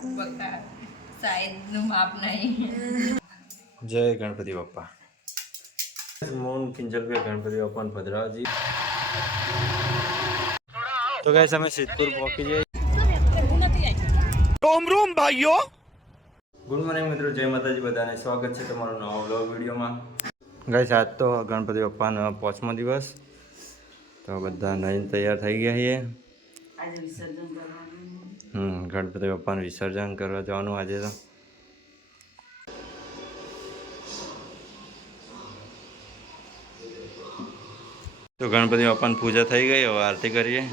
બકા સાઈઝનું માપ નહીં. જય ગણપતિ બાપા. મોન કિંજલભાઈ ગણપતિ બાપાને પધરાવજી. તો ગાઈસ અમે સિદ્ધપુર પહોંચી જઈએ. ટોમ રૂમ ભાઈઓ. ગુડ મોર્નિંગ મિત્રો, જય માતાજી બધાને. સ્વાગત છે તમારું નવા વ્લોગ વિડીયોમાં. ગાઈસ આજ તો ગણપતિ બાપાનો 5મો દિવસ, તો બધા નઈને તૈયાર થઈ ગયા છીએ. આજે વિસર્જન કરવાનું. ગણપતિ બાપાનું વિસર્જન કરવા જવાનું આજે તો ગણપતિ બાપાની પૂજા થઈ ગઈ. હવે આરતી કરીએ.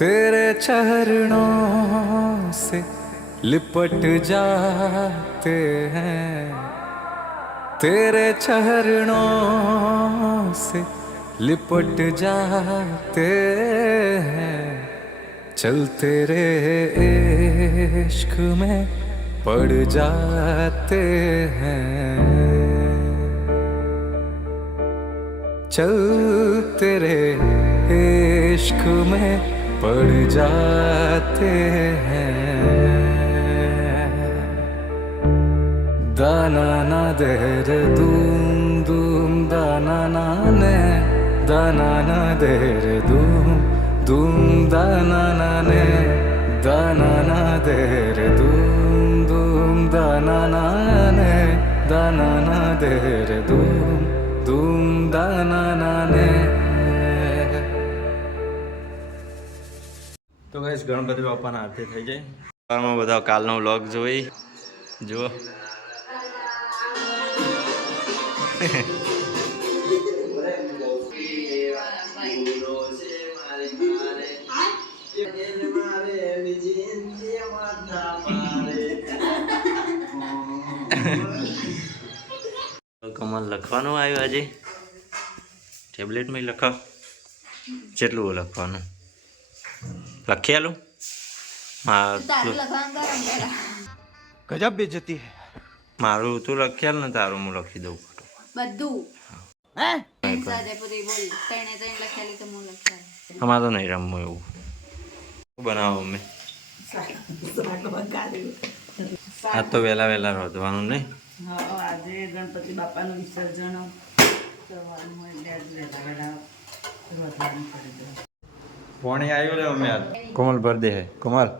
तेरे चरणों से लिपट जाते हैं, तेरे चरणों से लिपट जाते हैं, चलते रे इश्क में पड़ जाते हैं, चलते रे इश्क में पड़ जाते हैं, दाना ना दे रे दूम दूम दाना ना ने, दाना ना दे रे दूम दूम दाना ना ने, दाना ना दे रे दूम दूम दाना ना ने, दाना ना दे रे दूम दूम दाना ना ने. તો ગાઈસ ગણપતિ બાપાના આરતી થઈ જાય. સવારમાં બધા કાલનો વ્લોગ જોઈ જુઓ. કમલ લખવાનું આવ્યું આજે ટેબ્લેટમાં લખાવ. જેટલું લખવાનું લખેલું ગજબ બેજતી હે. મારું તું લખેલ ને તારું હું લખી દઉં બધું. અમારે તો નહીં રમવું એવું. બનાવો અમે આ તો વહેલા વહેલા રોધવાનું નહીં. આજે ગણપતિ બાપાનું વિસર્જન કરવાનું એટલે આજે વહેલા વહેલા રોધવાનું કરી દઉં. પાણી આવ્યું રે અમે કોમલ ભર દે હે. કોમલ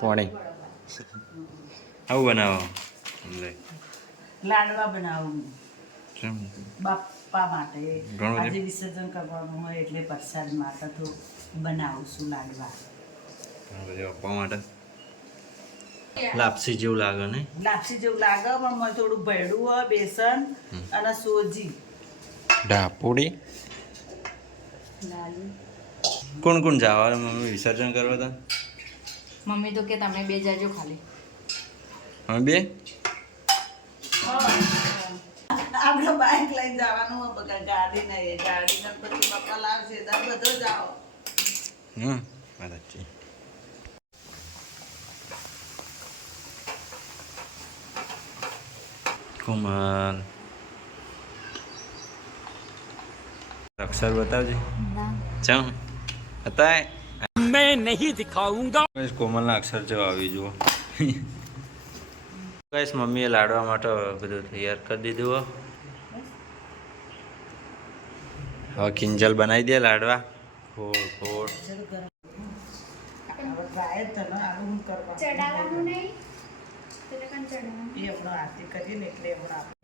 પાણી આવું બનાવો. લાડવા બનાવું બાપા માટે. આજે વિસર્જન કરવાનું હોય એટલે પ્રસાદ માટે તો બનાવું છું લાડવા. ગણપતિ બાપા માટે લાપસી જેવું લાગે ને લાપસી જેવું લાગે પણ મને થોડું ભેડું હોય બેસન અને સોજી ઢાપુડી કોણ કોણ જવા મમ્મી વિસર્જન કરવા હતા મમ્મી તો કે તમે બે જાજો ખાલી અમે બે આપણે બાઇક લઈને જવાનું હોય બકા ગાડી નહીં ગાડી ગણપતિ બાપા લાવશે ત્યારે બધો જાઓ સાચી કુમાર અક્ષર બતાવજે ચમ હતા मैं नहीं दिखाऊंगा કોમલના અક્ષર જો આવી જુઓ ગાઈસ મમ્મીએ લાડવા માટે બધું તૈયાર કરી દીધું હવે કિંજલ બનાવી દે લાડવા ફોડ ફોડ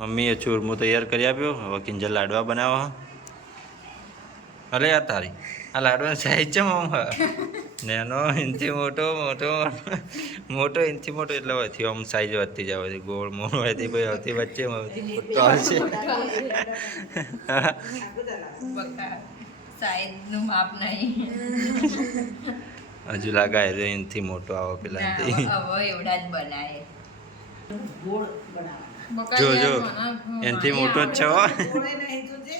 મમ્મીએ ચૂરમું તૈયાર કરી આપ્યો હવે કિંજલ લાડવા બનાવવા અરે યાર તારી આ લાડવાની સાઈઝ છે મમ્મા નાનો એનથી મોટો મોટો મોટો એનથી મોટો એટલે હોયથી આમ સાઈઝ વધતી જાય છે ગોળ મોળ હોયથી ભાઈ આવતી વચ્ચે મોટો આવશે સાઈઝનું માપ નહીં હજુ લાગાય રે એનથી મોટો આવો પેલાથી હવે એવડા જ બનાય ગોળ બનાવવાનો જો જો એનથી મોટો જ છે હો ગોળે નહીં તો જે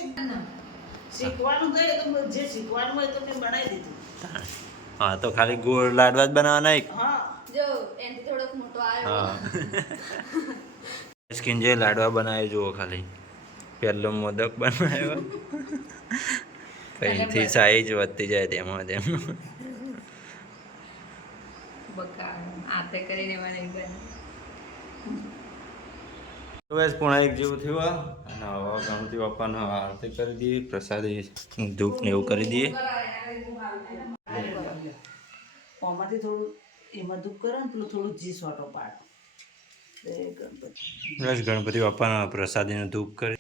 શીખવાનું ગયે તો જે શીખવાનું હોય તો મેં બનાવી દીધું હા તો ખાલી ગોળ લાડવા જ બનાવવાના એક હા જો એનથી થોડોક મોટો આવ્યો હા સ્કીન જે લાડવા બનાવી જુઓ ખાલી પહેલો મોદક બનાવ્યો અહીંથી સાઈઝ વધતી જાય તેમાં તેમ બકા આતે કરી દેવાની બને તો બસ પૂણા એક જેવું થયું અને હવે ગણપતિ બાપાનો આરતી કરી દઈએ પ્રસાદી ધૂપ ને એવું કરી દઈએ આમાંથી થોડું એમાં દુઃખ કરો ને પેલું થોડું જી સોટો પાડો ગણપતિ બસ ગણપતિ બાપાનો પ્રસાદીનો ધૂપ કરી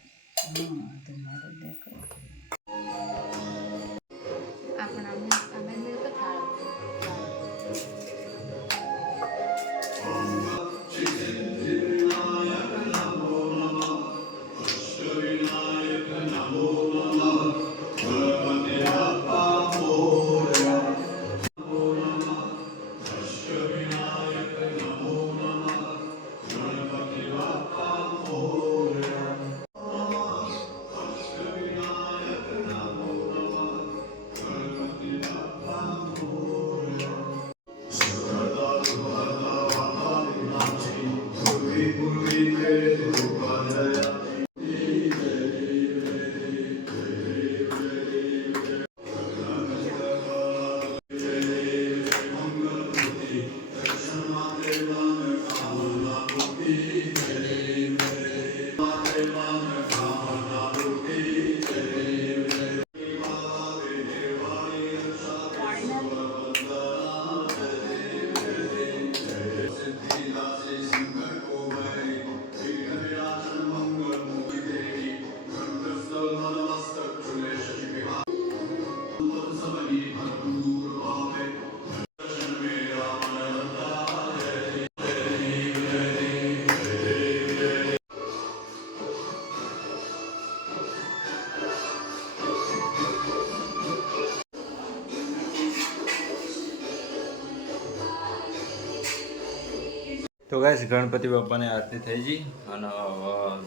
તો ગાઈસ ગણપતિ બાપાને આરતી થઈ ગઈ અને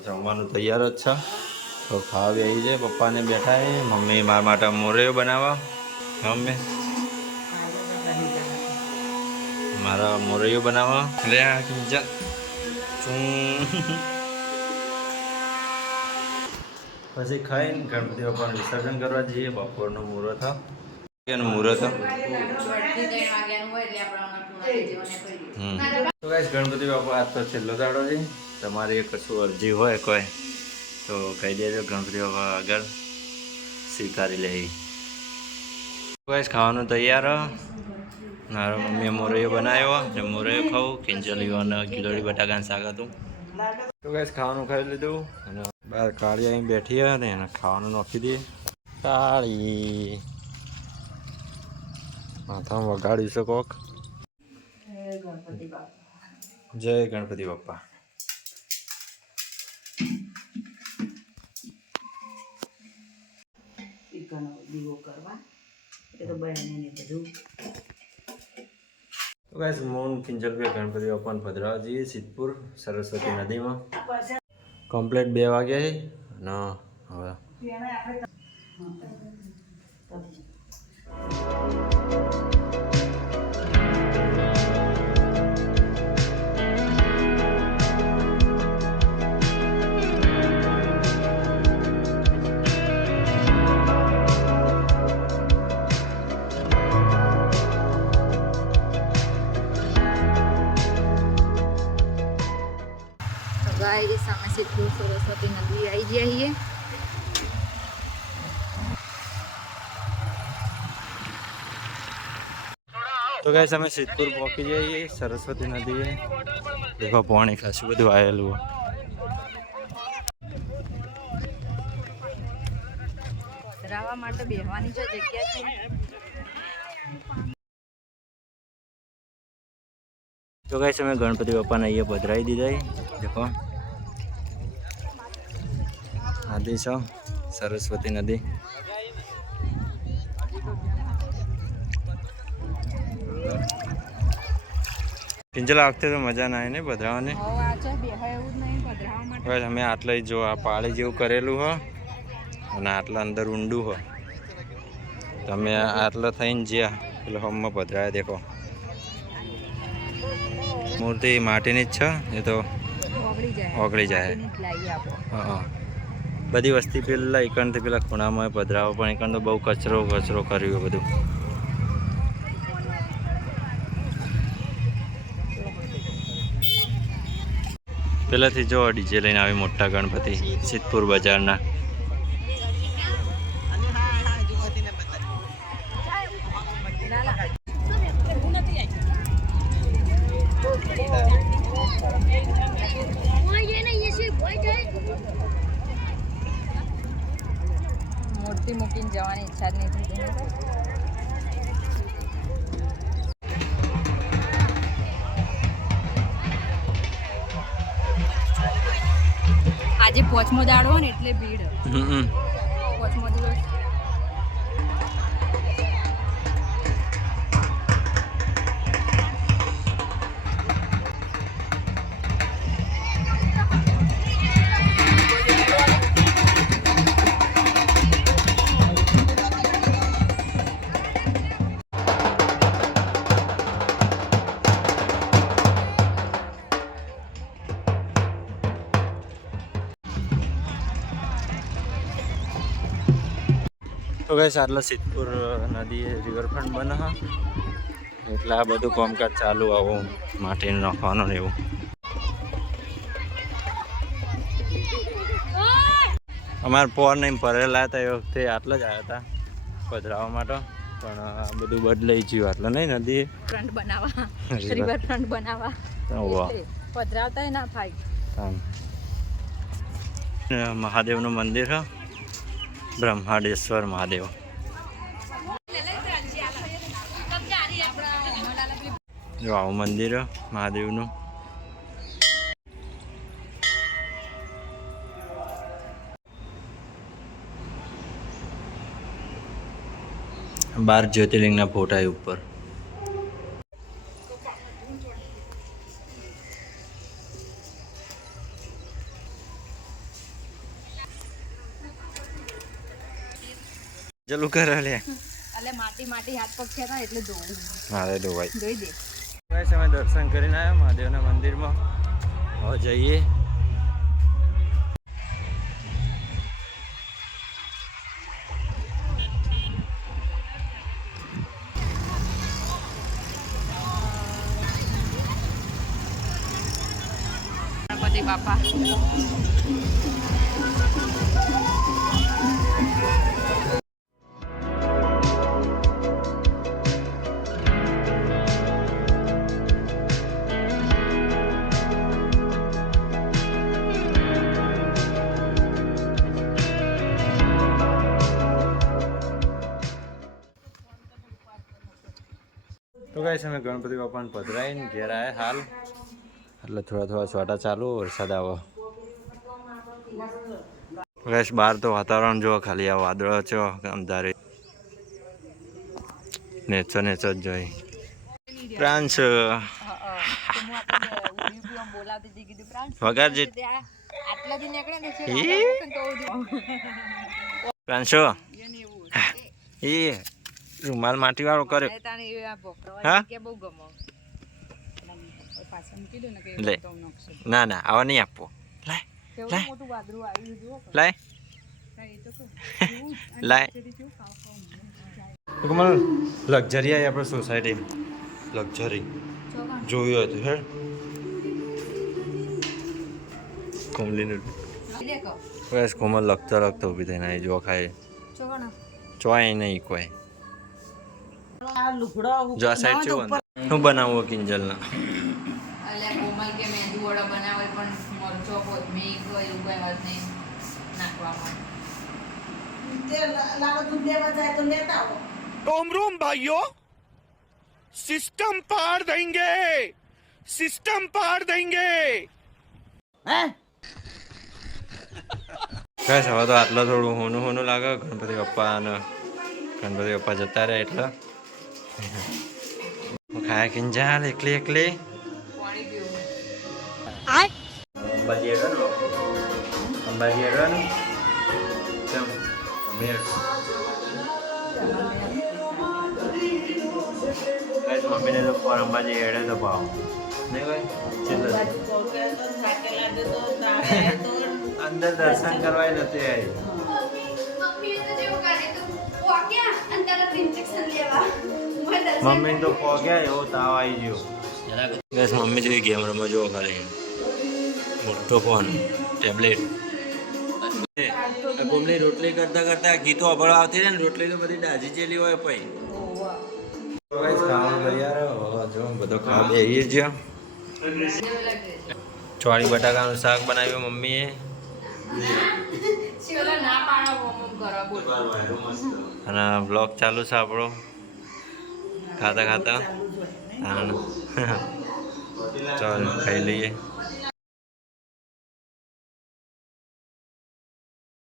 જમવાનું તૈયાર જ છે તો ખાવા બેસી જાય પપ્પાને બેઠા છે મમ્મી મારા માટે મોરૈયો બનાવવા મમ્મી મારા મોરૈયો બનાવવા લે આ કિંજલ પછી ખાઈને ગણપતિ બાપાનું વિસર્જન કરવા જઈએ બપોરનો મુહૂર્ત એનું મુહૂર્ત તો ગાઈસ ગણપતિ બાપા આજ તો છેલ્લો દાડો છે તમારી કશું અરજી હોય કોઈ તો કહી દેજો ગણપતિ બાપા આગળ સ્વીકારી લે ગાઈસ ખાવાનું તૈયાર મારો મમ્મીએ મોરૈયો બનાવ્યો જે મોરૈયો ખાવું કિંજલીઓ અને ગીલોડી બટાકાનું શાક હતું તો ગાઈસ ખાવાનું ખાઈ લીધું અને બહાર કાળી અહીં બેઠી અને એને ખાવાનું નાખી દઈએ કાળી માથામાં વગાડ્યું છે કોક ગણપતિ બાપા જય ગણપતિ બાપ્પા. ઈકાનો દીવો કરવા એ તો બહેનીને બધું. તો ગાઈસ મોન કિંજલભાઈ ગણપતિ બાપાને પધરાવા જઈએ સિદ્ધપુર સરસ્વતી નદીમાં. કમ્પ્લીટ 2 વાગ્યા છે ને હવે ગાય સામે સિદ્ધપુર સરસ્વતી નદી આવી જઈએ. તો ગાઈસ અમે સિદ્ધપુર પહોંચી જઈએ સરસ્વતી નદીએ. દેખો પાણી ખાસું બધું આવેલું. પધરાવા માટે બેહવાની જો જગ્યા છે. તો ગાઈસ અમે ગણપતિ બાપાને અહીંયા પધરાવી દીધા. દેખો નદી છે સરસ્વતી નદી. કિંજલ આ વખતે તો મજા ના આવી ને પધરાવાની. બસ અમે આટલે જો આ પાળી જેવું કરેલું હો અને આટલા અંદર ઊંડું હો. તમે આટલા થઈને જ્યાં પેલો હમમાં પધરાયા દેખો. મૂર્તિ માટીની જ છે એ તો ઓગળી જાય. હા બધી વસ્તી પેલા એકણથી પેલા ખૂણામાં પધરાવો પણ એકણ તો બહુ કચરો કર્યું બધું. પેલાથી જો ડીજે લઈને આવી મોટા ગણપતિ સિદ્ધપુર બજારના. મૂર્તિ મૂકીને જવાની ઈચ્છા જ નહીં થતી. આજે 5મો દાડો ને એટલે ભીડ. 5મો દિવસ. તો ગાઈસ આટલા સિદ્ધપુર નદી રિવરફ્રન્ટ બને હા એટલે આ બધું કામકાજ ચાલુ આવું માટીને નાખવાનું ને એવું. અમારે પોર નહીં ભરેલા હતા એ વખતે આટલા જ આવ્યા હતા પધરાવા માટે પણ આ બધું બદલાઈ ગયું આટલા નહીં નદી ફ્રન્ટ બનાવવા રિવરફ્રન્ટ બનાવવા પધરાવતા ના થાય. મહાદેવનું મંદિર હા બ્રહ્માડેશ્વર મહાદેવ. જો આવું મંદિર મહાદેવનું. 12 જ્યોતિર્લિંગના ફોટા ઉપર. ચાલુ કરે લે એટલે માટી હાથ પગ છે એટલે ધોવું. મારે ધોવાઈ ધોઈ દે. ગાઈસ અમે દર્શન કરીને આવ્યા મહાદેવના મંદિરમાં. હવે જઈએ. ગણપતિ બાપા તો ગાઈસ અમે ગણપતિ બાપાને પધરાઈને ઘેર આવ્યા. હાલ એટલે થોડા થોડા છોટા ચાલુ વરસાદ આવો બસ બહાર તો વાતાવરણ જો ખાલી આ વાદળો છો અંધારે નેચર નેચર જોઈ પ્રાંશ વગાડજે પ્રાંશો એ રૂમાલ માટી વાળો કરે હા લે ના ના આવા નહીં આપવો લાય લાય લાય લક્ઝરી આવી આપણે સોસાયટી લક્ઝરી જોયું હતું હે કોમલીનું બસ કોમલ લખતા લખતા ઊભી થઈને આવી જો ખાય ચોય નહીં કોઈ આ લુગડો જો આ સાઈડ છે શું બનાવવું કિંજલના અલ્યા કોમલ કે મેંદુ વડા બનાવે પણ મરચો કોથમીર એવું કઈ હદ નહીં નાખવામાં તે લાડો દૂધ લેવા જાય તો લેતા આવો रोम रोम भाइयों सिस्टम पार देंगे सिस्टम पार देंगे હે કઈ હવે તો આટલો થોડું હોનું હોનું લાગે ગણપતિ પપ્પા અને ગણપતિ પપ્પા જતા રહે એટલે ખાયા કિંજાલ એકલી એકલી પાણી પીવું અંબાજી હેડો અંબાજી હેડો ને કેમ અમે મમ્મીને તો પર અંબાજી હેડે તો ભાવ નહીં ભાઈ ચિંતા અંદર દર્શન કરવા નથી આવી મમ્મી તો પોગ્યા એવો તાવ આવી ગયો બસ મમ્મી જોઈ ગેમ રમવા જોવો ખાલી મોટો ફોન ટેબ્લેટ ઘૂમની રોટલી કરતા કરતા ગીતો અભળ આવતી રહે ને રોટલી તો બધી ડાજી જેલી હોય પછી ખાવાનું તૈયાર જો બધો ખાવા બેહીએ જ ચોળી બટાકાનું શાક બનાવ્યું મમ્મીએ ના પાડો અને બ્લોગ ચાલુ છે આપણો ખાતા ખાતા ચાલ ખાઈ લઈએ